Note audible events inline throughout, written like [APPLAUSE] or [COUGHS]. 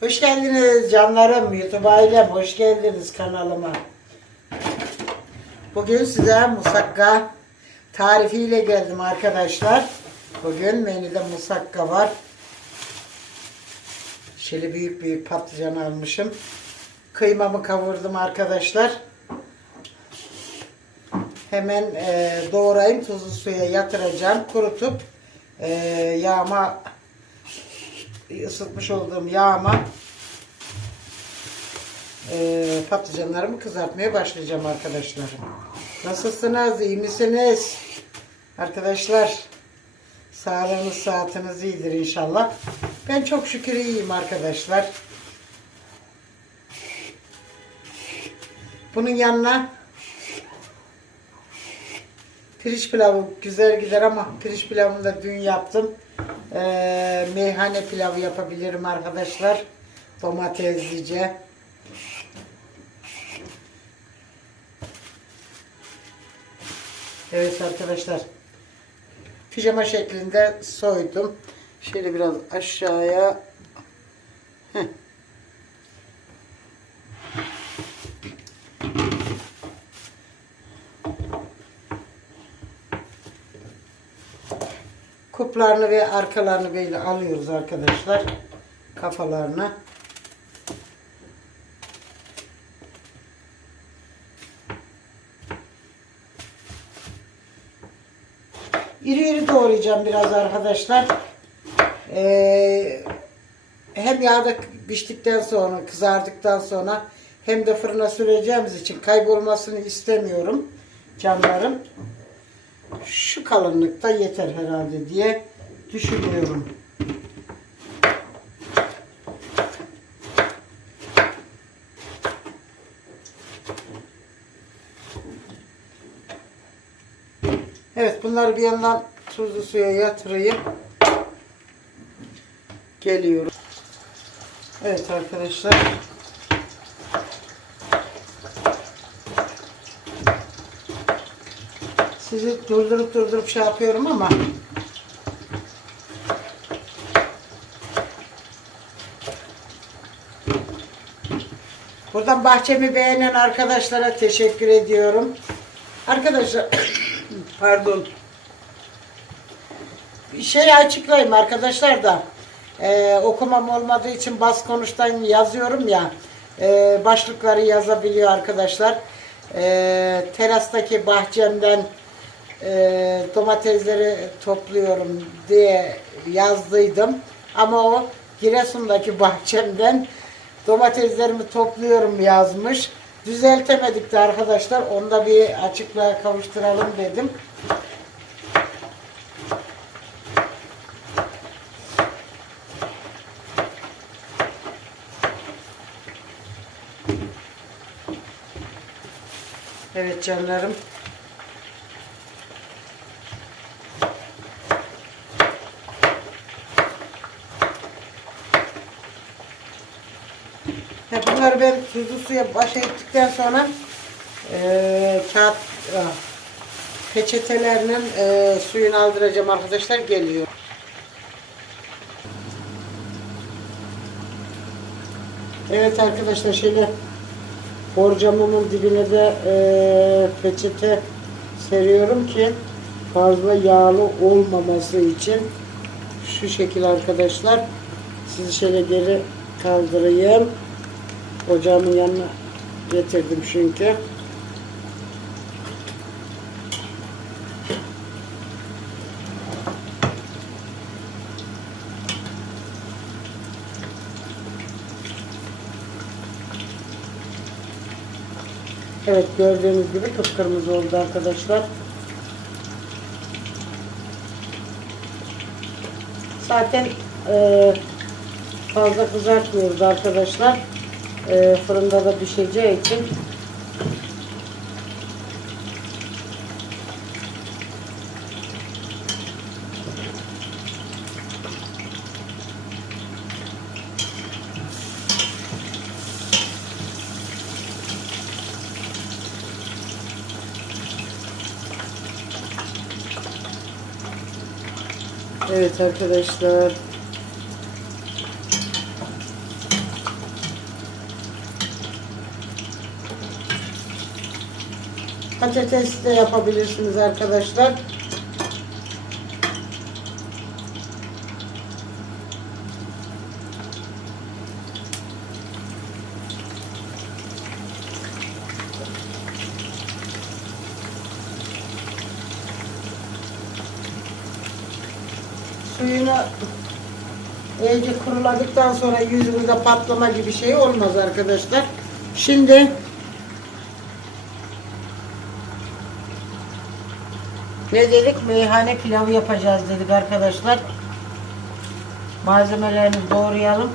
Hoş geldiniz canlarım, YouTube ailem. Hoş geldiniz kanalıma. Bugün size musakka tarifiyle geldim arkadaşlar. Bugün menüde musakka var. Şöyle büyük büyük patlıcan almışım. Kıymamı kavurdum arkadaşlar. Hemen e, doğrayayım tuzlu suya yatıracağım. Kurutup e, yağma ısıtmış olduğum yağma e, patlıcanlarımı kızartmaya başlayacağım arkadaşlar. Nasılsınız? İyi misiniz? Arkadaşlar sağlığınız saatiniz iyidir inşallah. Ben çok şükür iyiyim arkadaşlar. Bunun yanına pirinç pilavı güzel gider ama pirinç pilavını da dün yaptım. Ee, meyhane pilavı yapabilirim arkadaşlar. Domateslice. Evet arkadaşlar. Pijama şeklinde soydum. Şöyle biraz aşağıya. Heh. Kuplarını ve arkalarını böyle alıyoruz arkadaşlar. Kafalarını. İri iri doğrayacağım biraz arkadaşlar. Ee, hem yağda piştikten sonra, kızardıktan sonra hem de fırına süreceğimiz için kaybolmasını istemiyorum canlarım. Şu kalınlıkta yeter herhalde diye düşünüyorum. Evet bunları bir yandan tuzlu suya yatırayım. Geliyorum. Evet arkadaşlar. Sizi durdurup durdurup şey yapıyorum ama Buradan bahçemi beğenen arkadaşlara teşekkür ediyorum. Arkadaşlar [COUGHS] pardon. Bir şey açıklayayım arkadaşlar da. Ee, okumam olmadığı için bas konuştan yazıyorum ya. e, başlıkları yazabiliyor arkadaşlar. Ee, terastaki bahçemden e, domatesleri topluyorum diye yazdıydım. Ama o Giresun'daki bahçemden domateslerimi topluyorum yazmış. Düzeltemedik de arkadaşlar. Onu da bir açıklığa kavuşturalım dedim. Evet canlarım. Ya bunları ben tuzlu suya başa ettikten sonra eee kağıt ah, peçetelerinin eee suyunu aldıracağım arkadaşlar geliyor. Evet arkadaşlar şöyle borcamımın dibine de eee, peçete seriyorum ki fazla yağlı olmaması için şu şekil arkadaşlar sizi şöyle geri kaldırayım ocağımın yanına getirdim çünkü Evet gördüğünüz gibi kıpkırmızı oldu arkadaşlar. Zaten e, fazla kızartmıyoruz arkadaşlar. E, fırında da pişeceği için Evet arkadaşlar. Patates de yapabilirsiniz arkadaşlar. Suyunu iyice kuruladıktan sonra yüzünüzde patlama gibi şey olmaz arkadaşlar. Şimdi ne dedik? Meyhane pilavı yapacağız dedik arkadaşlar. Malzemelerini doğrayalım.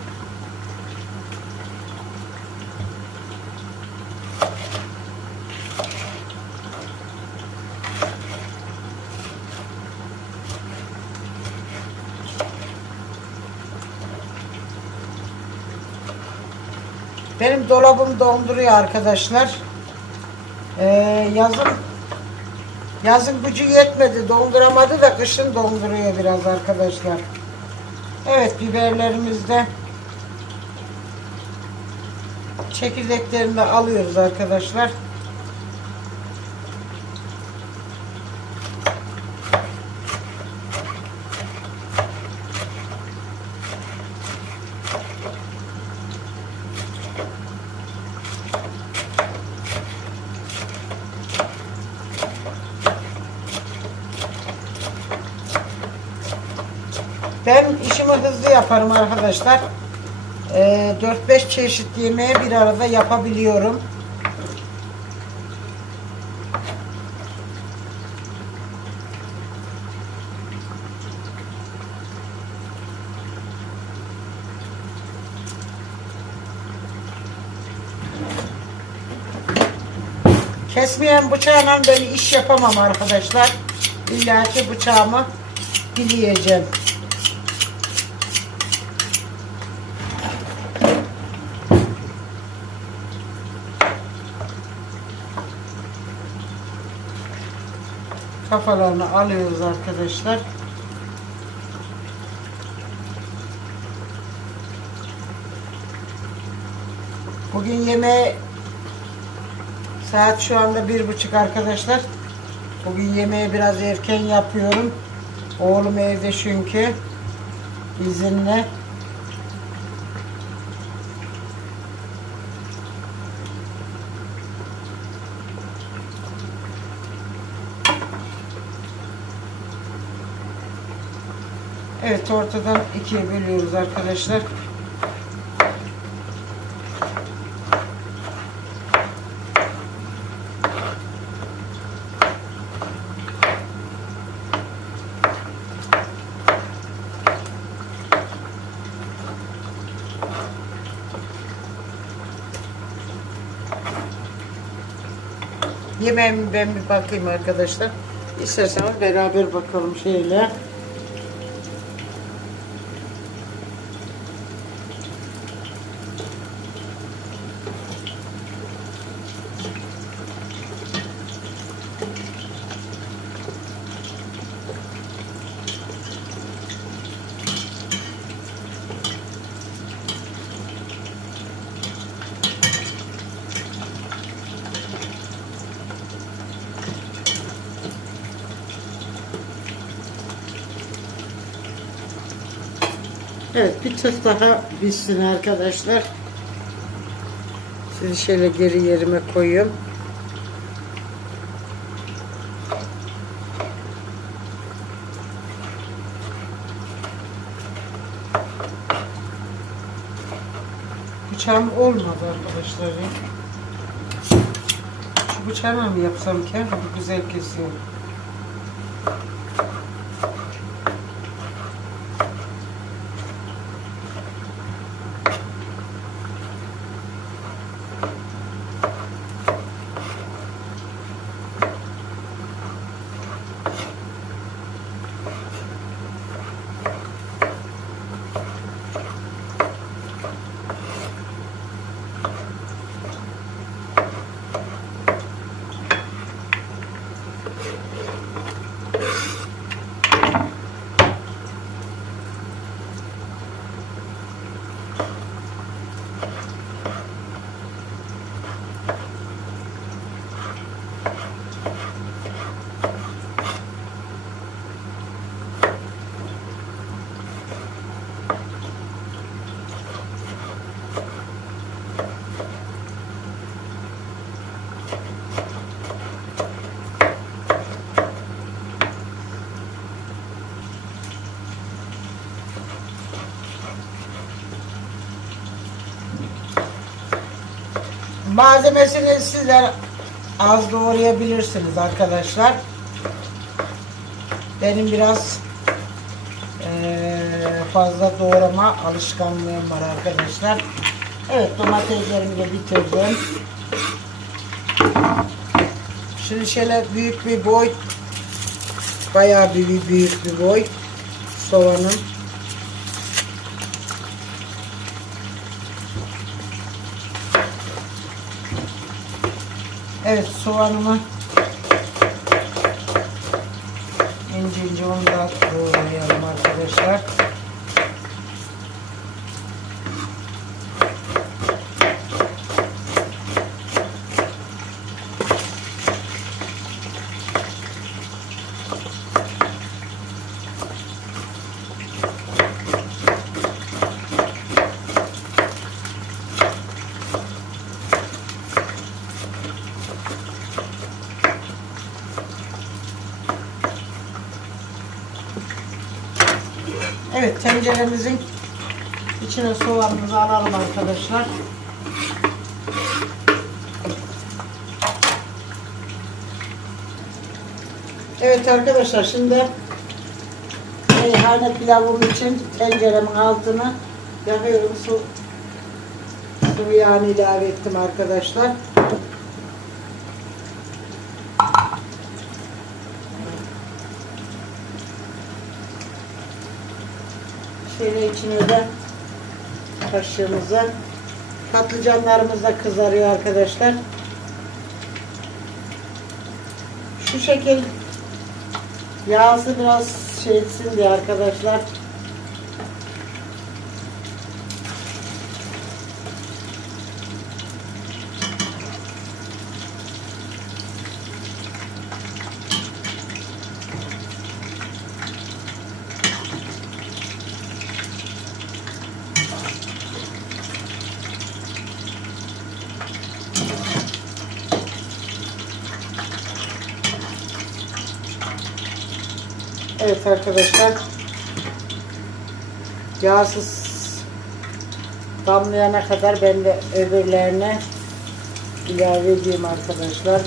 Benim dolabım donduruyor arkadaşlar. Ee, yazın yazın gücü yetmedi, donduramadı da kışın donduruyor biraz arkadaşlar. Evet biberlerimiz de çekirdeklerini de alıyoruz arkadaşlar. Ben işimi hızlı yaparım arkadaşlar. Ee, 4-5 çeşit yemeği bir arada yapabiliyorum. Kesmeyen bıçağla ben iş yapamam arkadaşlar. İlla ki bıçağımı bileyeceğim. Kafalarını alıyoruz arkadaşlar. Bugün yemeğe saat şu anda bir buçuk arkadaşlar. Bugün yemeği biraz erken yapıyorum. Oğlum evde çünkü izinle. Evet ortadan ikiye bölüyoruz arkadaşlar. Yemeğimi ben bir bakayım arkadaşlar. İsterseniz beraber bakalım şeyle. Tık daha bitsin arkadaşlar. Sizi şöyle geri yerime koyuyorum. Bıçağım olmadı arkadaşlar ya. Şu bıçağla mı yapsam ki? Bu güzel kesiyor. Malzemesini sizler az doğrayabilirsiniz arkadaşlar. Benim biraz eee, fazla doğrama alışkanlığım var arkadaşlar. Evet domateslerimi de bitirdim. Şimdi şöyle büyük bir boy bayağı bir büyük bir boy soğanım. Evet soğanımı ince ince onu da doğrayalım arkadaşlar. Evet tenceremizin içine soğanımızı alalım arkadaşlar. Evet arkadaşlar şimdi meyhane pilavım için tenceremin altını yakıyorum su sıvı yağını ilave ettim arkadaşlar. Şöyle içine de kaşığımızı patlıcanlarımız da kızarıyor arkadaşlar. Şu şekil yağsı biraz şey etsin diye arkadaşlar. Evet arkadaşlar. Yağsız damlayana kadar ben de öbürlerine ilave edeyim arkadaşlar.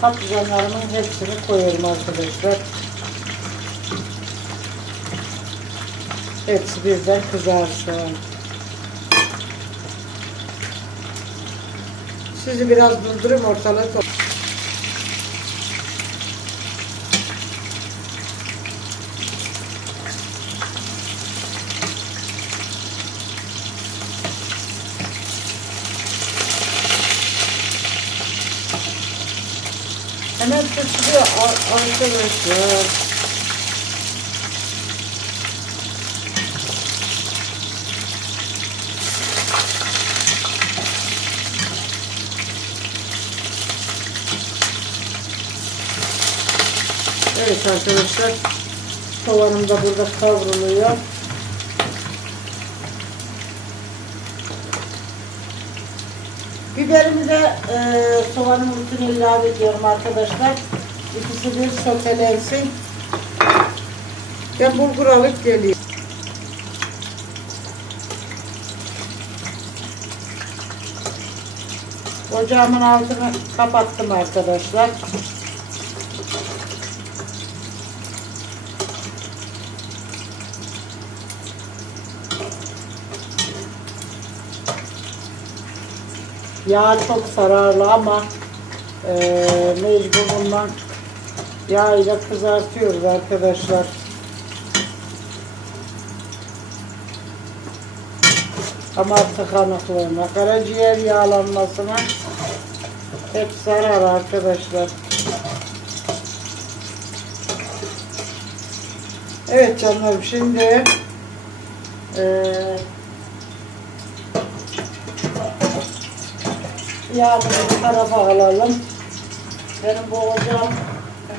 Patlıcanlarımın hepsini koyuyorum arkadaşlar. Hepsi birden kızarsın. Sizi biraz durdurayım ortalığı Hemen ar- arkadaşlar. Evet arkadaşlar. Soğanım da burada kavruluyor. Biberimi de e, soğanın üstüne ilave ediyorum arkadaşlar. İkisi bir sotelensin. Ben bulgur alıp geliyorum. Ocağımın altını kapattım arkadaşlar. Yağ çok zararlı ama e, mecbur bundan yağ ile kızartıyoruz arkadaşlar. Ama tıkanıklığına, karaciğer yağlanmasına hep zarar arkadaşlar. Evet canlarım şimdi eee yağımızı bir tarafa alalım. Benim bu ocağım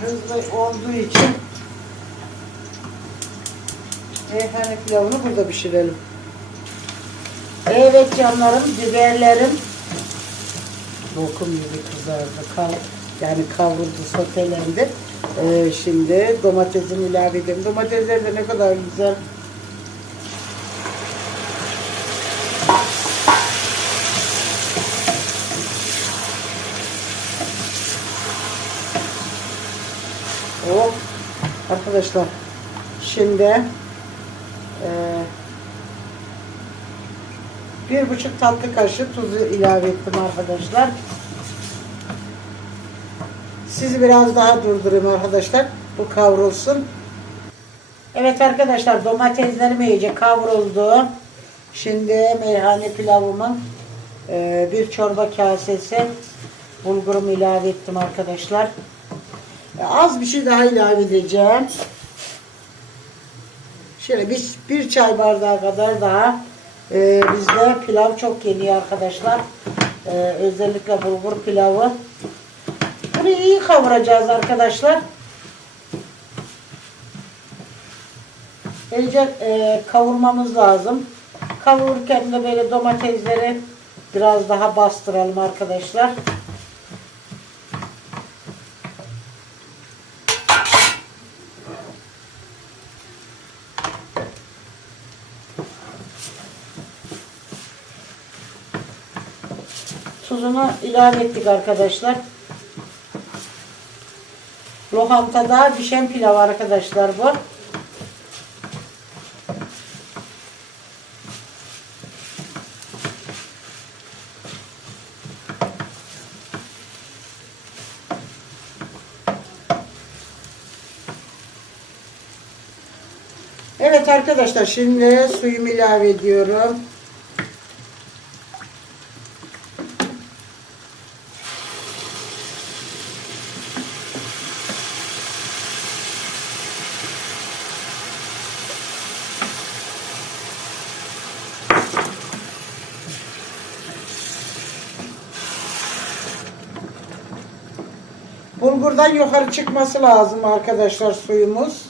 hızlı olduğu için meyhane pilavını burada pişirelim. Evet canlarım, biberlerim lokum gibi kızardı. Kav yani kavruldu, sotelendi. Ee, şimdi domatesini ilave edeyim. Domatesler de ne kadar güzel. Arkadaşlar şimdi eee bir buçuk tatlı kaşığı tuzu ilave ettim arkadaşlar. Sizi biraz daha durdurayım arkadaşlar. Bu kavrulsun. Evet arkadaşlar domateslerim iyice kavruldu. Şimdi meyhane pilavımın eee, bir çorba kasesi bulgurumu ilave ettim arkadaşlar. Az bir şey daha ilave edeceğim. Şöyle bir, bir çay bardağı kadar daha e, bizde pilav çok geliyor arkadaşlar. E, özellikle bulgur pilavı. Bunu iyi kavuracağız arkadaşlar. İyice e, kavurmamız lazım. Kavururken de böyle domatesleri biraz daha bastıralım arkadaşlar. Tuzunu ilave ettik arkadaşlar. Lokantada pişen pilav arkadaşlar bu. Evet arkadaşlar şimdi suyumu ilave ediyorum. Bulgurdan yukarı çıkması lazım arkadaşlar suyumuz.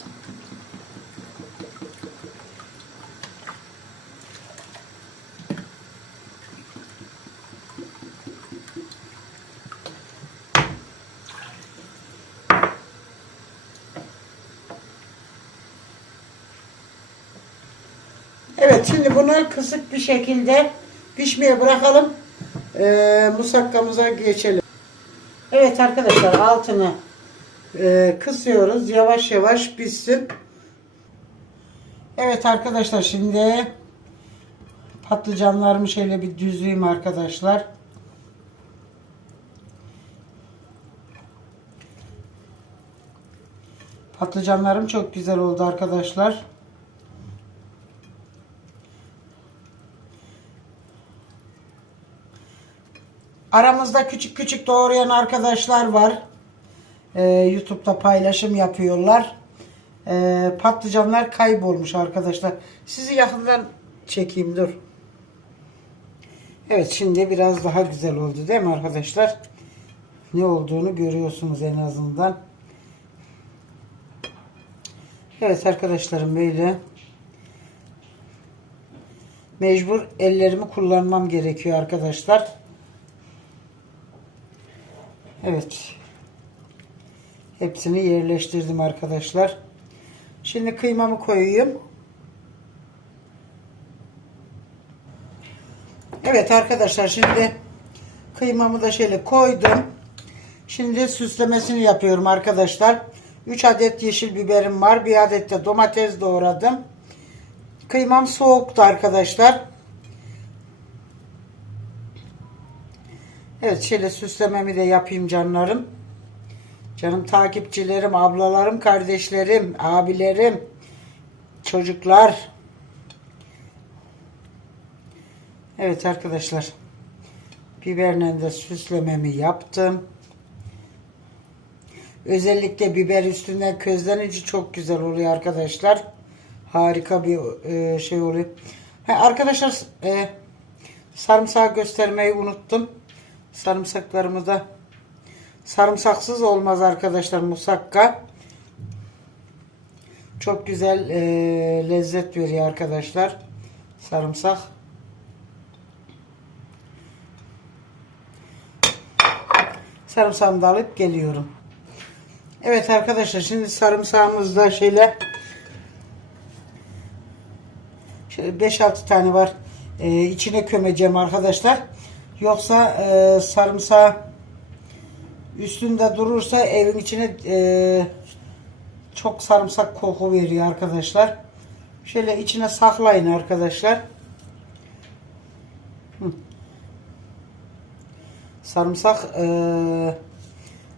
Evet şimdi bunu kısık bir şekilde pişmeye bırakalım. Ee, musakkamıza geçelim. Evet arkadaşlar altını e, kısıyoruz. Yavaş yavaş pişsin. Evet arkadaşlar şimdi patlıcanlarımı şöyle bir düzleyeyim arkadaşlar. Patlıcanlarım çok güzel oldu arkadaşlar. Aramızda küçük küçük doğrayan arkadaşlar var. Ee, YouTube'da paylaşım yapıyorlar. Ee, patlıcanlar kaybolmuş arkadaşlar. Sizi yakından çekeyim dur. Evet şimdi biraz daha güzel oldu değil mi arkadaşlar? Ne olduğunu görüyorsunuz en azından. Evet arkadaşlarım böyle. Mecbur ellerimi kullanmam gerekiyor arkadaşlar. Evet. Hepsini yerleştirdim arkadaşlar. Şimdi kıymamı koyayım. Evet arkadaşlar şimdi kıymamı da şöyle koydum. Şimdi süslemesini yapıyorum arkadaşlar. 3 adet yeşil biberim var. Bir adet de domates doğradım. Kıymam soğuktu arkadaşlar. Evet şöyle süslememi de yapayım canlarım. Canım takipçilerim, ablalarım, kardeşlerim, abilerim, çocuklar. Evet arkadaşlar. Biberle de süslememi yaptım. Özellikle biber üstünden közlenince çok güzel oluyor arkadaşlar. Harika bir e, şey oluyor. Arkadaşlar e, sarımsağı göstermeyi unuttum. Sarımsaklarımı da sarımsaksız olmaz arkadaşlar musakka. Çok güzel e, lezzet veriyor arkadaşlar. Sarımsak. Sarımsağımı da alıp geliyorum. Evet arkadaşlar şimdi sarımsağımızda şöyle şöyle 5-6 tane var. Ee, içine kömeceğim arkadaşlar. Yoksa e, sarımsağı üstünde durursa evin içine e, çok sarımsak koku veriyor arkadaşlar. Şöyle içine saklayın arkadaşlar. Sarımsak e,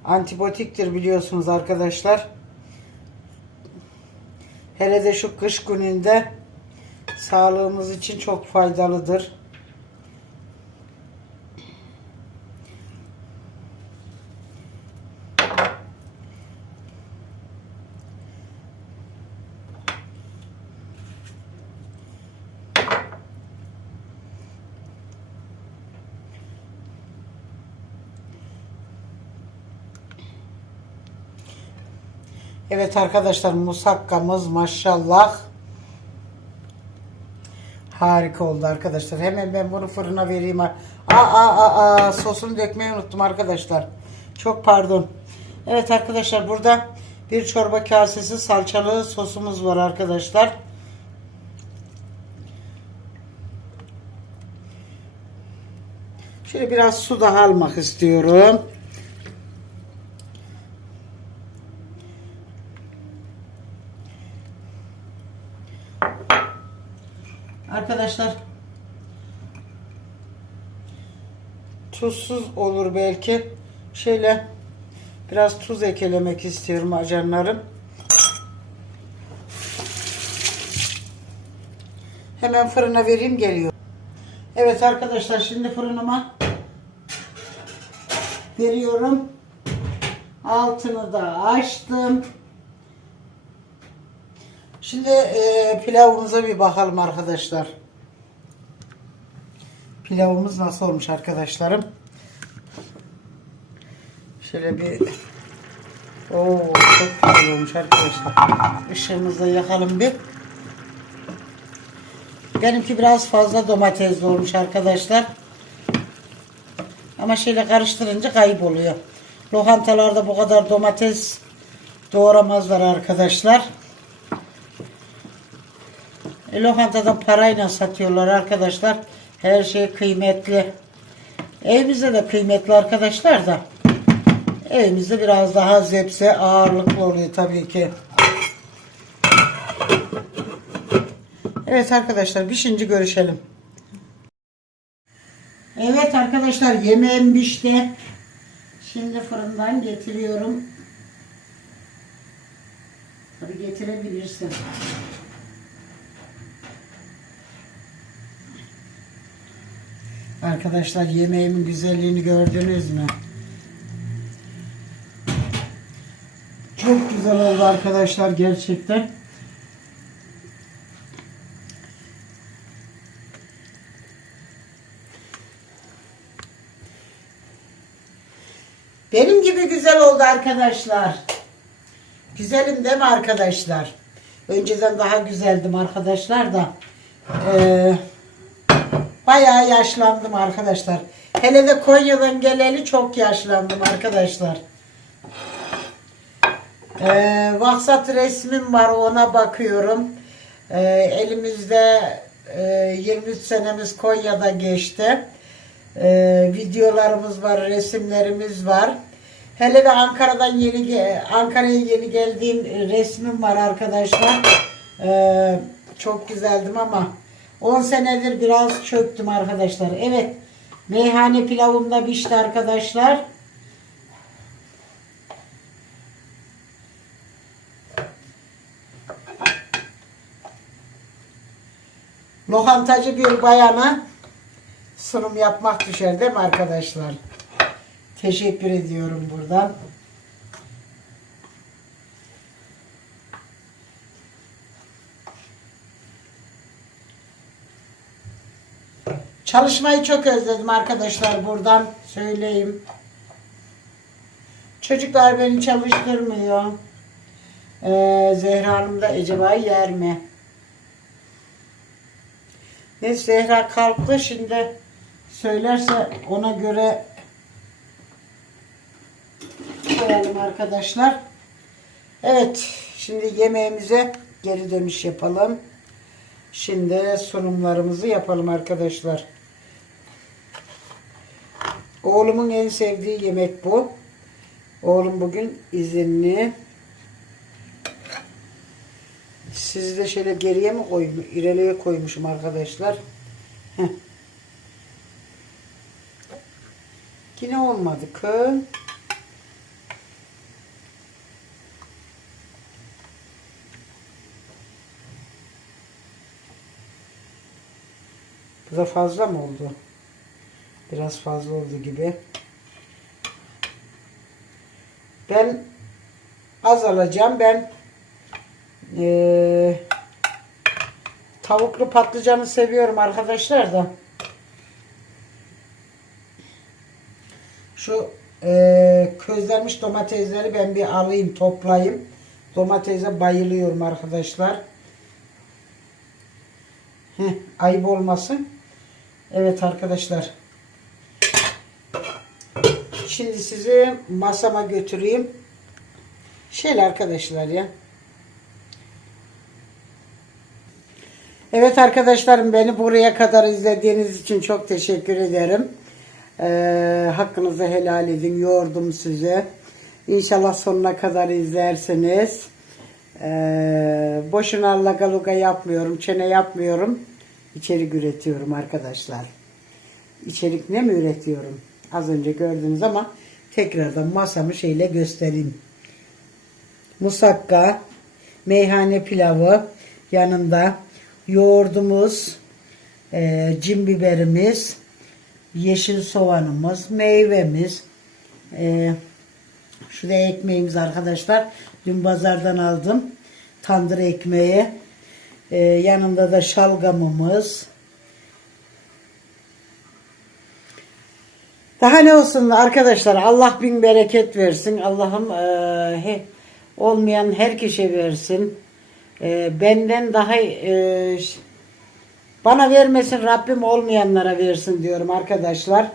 antibiyotiktir biliyorsunuz arkadaşlar. Hele de şu kış gününde sağlığımız için çok faydalıdır. Evet arkadaşlar musakkamız maşallah harika oldu arkadaşlar. Hemen ben bunu fırına vereyim. Aa, aa, aa, sosunu dökmeyi unuttum arkadaşlar. Çok pardon. Evet arkadaşlar burada bir çorba kasesi salçalı sosumuz var arkadaşlar. Şöyle biraz su daha almak istiyorum. Arkadaşlar tuzsuz olur belki. Şöyle biraz tuz eklemek istiyorum acanlarım. Hemen fırına vereyim geliyor. Evet arkadaşlar şimdi fırınıma veriyorum. Altını da açtım. Şimdi e, pilavımıza bir bakalım arkadaşlar. Pilavımız nasıl olmuş arkadaşlarım? Şöyle bir Oo çok güzel olmuş arkadaşlar. Işığımızı da yakalım bir. Benimki biraz fazla domatesli olmuş arkadaşlar. Ama şöyle karıştırınca kayıp oluyor. Lokantalarda bu kadar domates doğramazlar arkadaşlar. E, lokantadan parayla satıyorlar arkadaşlar. Her şey kıymetli. Evimizde de kıymetli arkadaşlar da. Evimizde biraz daha zepse ağırlıklı oluyor tabii ki. Evet arkadaşlar pişince görüşelim. Evet arkadaşlar yemeğim pişti. Şimdi fırından getiriyorum. Tabii getirebilirsin. Arkadaşlar yemeğimin güzelliğini gördünüz mü? Çok güzel oldu arkadaşlar gerçekten. Benim gibi güzel oldu arkadaşlar. Güzelim değil mi arkadaşlar? Önceden daha güzeldim arkadaşlar da. Eee Bayağı yaşlandım arkadaşlar. Hele de Konya'dan geleli çok yaşlandım arkadaşlar. Ee, Vaksat resmim var ona bakıyorum. Ee, elimizde e, 23 senemiz Konya'da geçti. Ee, videolarımız var, resimlerimiz var. Hele de Ankara'dan yeni Ankara'ya yeni geldiğim resmim var arkadaşlar. Ee, çok güzeldim ama 10 senedir biraz çöktüm arkadaşlar. Evet. Meyhane pilavım da pişti arkadaşlar. Lokantacı bir bayana sunum yapmak düşer değil mi arkadaşlar? Teşekkür ediyorum buradan. Çalışmayı çok özledim arkadaşlar buradan söyleyeyim. Çocuklar beni çalıştırmıyor. Ee, Zehra Hanım da acaba yer mi? Ne Zehra kalktı şimdi söylerse ona göre koyalım arkadaşlar. Evet. Şimdi yemeğimize geri dönüş yapalım. Şimdi sunumlarımızı yapalım arkadaşlar. Oğlumun en sevdiği yemek bu. Oğlum bugün izinli. Sizi de şöyle geriye mi koymuş, ileriye koymuşum arkadaşlar. Heh. Yine olmadı kız. Bu da fazla mı oldu? Biraz fazla oldu gibi. Ben az alacağım. Ben eee, tavuklu patlıcanı seviyorum arkadaşlar da. Şu eee közlenmiş domatesleri ben bir alayım toplayayım. Domatese bayılıyorum arkadaşlar. Heh, ayıp olmasın. Evet arkadaşlar. Şimdi sizi masama götüreyim. Şöyle arkadaşlar ya. Evet arkadaşlarım beni buraya kadar izlediğiniz için çok teşekkür ederim. Ee, hakkınızı helal edin. Yordum size. İnşallah sonuna kadar izlersiniz. Ee, boşuna lagaluga yapmıyorum. Çene yapmıyorum. İçerik üretiyorum arkadaşlar. İçerik ne mi üretiyorum? Az önce gördünüz ama tekrardan masamı şeyle göstereyim. Musakka, meyhane pilavı, yanında yoğurdumuz, e, cin biberimiz, yeşil soğanımız, meyvemiz, e, şu da ekmeğimiz arkadaşlar. Dün pazardan aldım. Tandır ekmeği. E, yanında da şalgamımız. Daha ne olsun arkadaşlar Allah bin bereket versin. Allah'ım e, he, olmayan herkese versin. E, benden daha e, bana vermesin Rabbim olmayanlara versin diyorum arkadaşlar.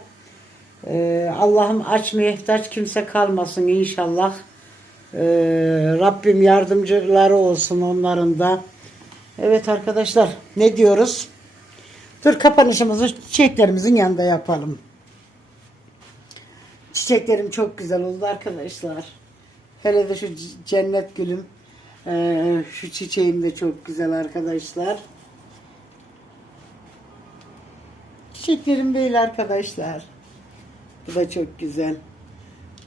E, Allah'ım aç muhtaç kimse kalmasın inşallah. E, Rabbim yardımcıları olsun onların da. Evet arkadaşlar ne diyoruz? Dur kapanışımızı çiçeklerimizin yanında yapalım. Çiçeklerim çok güzel oldu arkadaşlar. Hele de şu cennet gülüm. Ee, şu çiçeğim de çok güzel arkadaşlar. Çiçeklerim böyle arkadaşlar. Bu da çok güzel.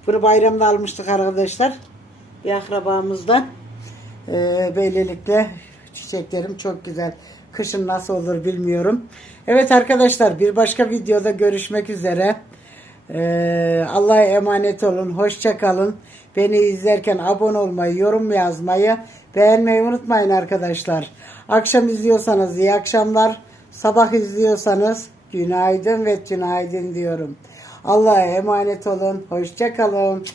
Bunu bayramda almıştık arkadaşlar. Bir akrabamızdan. Ee, böylelikle çiçeklerim çok güzel. Kışın nasıl olur bilmiyorum. Evet arkadaşlar bir başka videoda görüşmek üzere. Ee, Allah'a emanet olun. Hoşça kalın. Beni izlerken abone olmayı, yorum yazmayı, beğenmeyi unutmayın arkadaşlar. Akşam izliyorsanız iyi akşamlar. Sabah izliyorsanız günaydın ve günaydın diyorum. Allah'a emanet olun. Hoşça kalın.